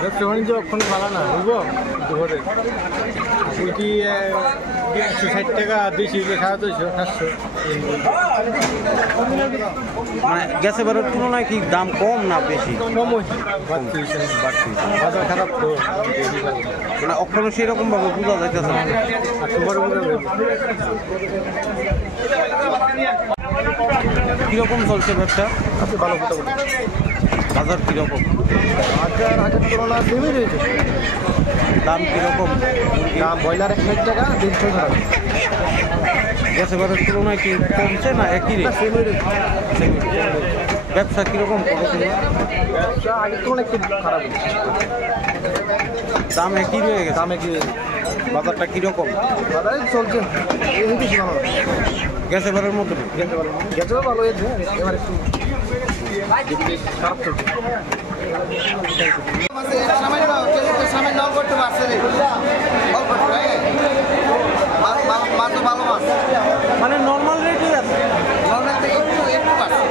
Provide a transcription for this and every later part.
ব্যবসা বাণিজ্য ওখানে ভালো না বুঝবো ঘরে উল্টি 160 টাকা 200 মানে গ্যাসে বারের তুলনায় কি দাম কম না বেশি? কম হয়েছে বাড়তি বাজার খারাপ তো মানে অক্ষণ সেরকম ভাবে বোঝা যাইতেছে না। কিরকম চলছে ব্যবসা? আছে ভালো মোটামুটি। বাজার কিরকম? আগের তুলনা সেমই রয়েছে। দাম কিরকম? দাম ব্রয়লার 1 টাকা 150 টাকা। গ্যাসে বারের তুলনায় কি কমছে না একই রেট? সেমই রয়েছে। ব্যবসা কিরকম করো তোমরা? ব্যবসা আগের তুলনায় একটু খারাপ হচ্ছে। দাম একই রয়ে গেছে? দাম একই বাজারটা কিরকম? বাজারে চলছে এই বেশি ভালো গ্যাসে বারের মতো গ্যাসও ভালো হয়েছে এবার একটু খারাপ চলছে। সামান্য করতে পারছে মাছ ভালো মাছ মানে নর্মাল রেটই আছে? নর্মাল থেকে একটু পারছে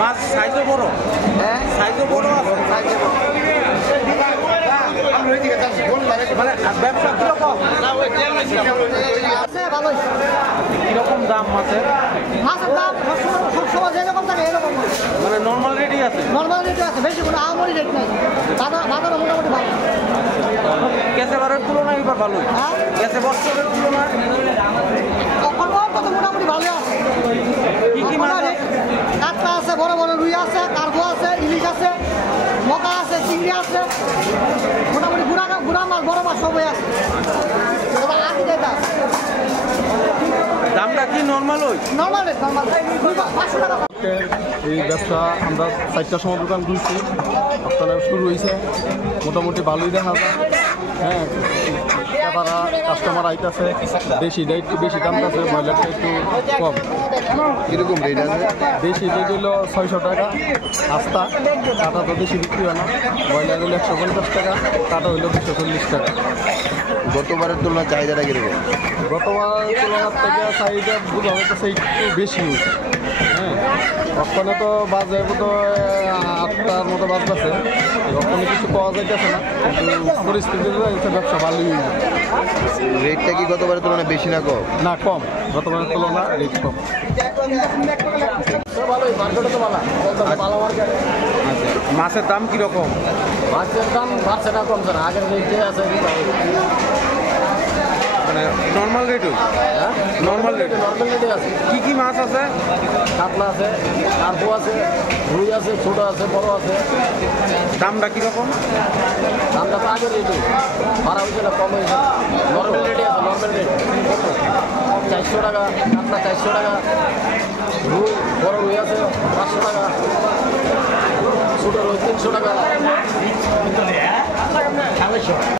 মাছ সাইজও বড়? হ্যাঁ সাইজও বড় আছে? মানে ব্যবসা কিরকম? কিরকম দাম মাছের? মাছের দাম সবসময় যেরকম থাকে এরকম মানে নর্মাল রেটই আছে? নর্মাল রেট আছে, বেশি কোনো আমরি রেট নেই। বাজারও মোটামুটি ভালো। গ্যাসে বারের তুলনায় এবার ভালোই? হ্যাঁ গ্যাসে বছরের তুলনায় কত মোটামুটি ভালো আছে। কি কি মাছ আছে? কাতলা আছে, বড় বড় রুই আছে, কার্গো আছে, ইলিশ আছে, মকা আছে, চিংড়ি আছে, মোটামুটি গুড়া মাছ বড় মাছ সবই আছে। দামটা কি নর্মাল ওই? নর্মাল রেট, নর্মাল 500 টাকা। এই ব্যবসা আমরা 4টার সময় দোকান খুলছি, আপনারা শুরু হয়েছে মোটামুটি ভালোই দেখা যায়। হ্যাঁ তারা কাস্টমার আইতেছে, বেশি দাম আছে, ব্রয়লারটা একটু কম। কিরকম রেট আছে? বেশি রেট হলো 600 টাকা আস্তা, কাটা তো বেশি বিক্রি হয় না। ব্রয়লার হলো 150 টাকা, কাটা হলো 240 টাকা। গতবারের তুলনায় চাহিদাটা কিরকম? গতবার তুলনার থেকে চাহিদা বোঝা যাচ্ছে একটু বেশি হয়েছে। হ্যাঁ ওখানে তো বাজে তো 8টার মতো বাজতেছে, ওখানে কিছু পাওয়া যাইতেছে না, কিন্তু পরিস্থিতিতে ব্যবসা ভালোই হয়েছে। রেটটা কি গতবারের তুলনায় বেশি না কম? না কম, গতবারের তুলনা রেট কম। ভালোই মার্কেটে তো ভালো ভালো মার্কেট। আচ্ছা, মাছের দাম কিরকম? মাছের দাম বাড়ছে না কমছে না, আগের রেটে আছে। মানে নর্মাল রেট ওই? Normal rate? নর্মাল রেটে আছে। কি কি মাছ আছে? কাতলা আছে, কার্পো আছে, রুই আছে, ছোটো আছে, বড় আছে। দামটা কিরকম? দামটা তো আগের রেটে ভাড়া হয়েছে না, কম হয়েছে। নর্মাল রেটে আছে, নর্মাল রেট 400 টাকা, কাতলা 400 টাকা, রুই বড় রুই আছে 500 টাকা, ছোটো রুই 300 টাকা।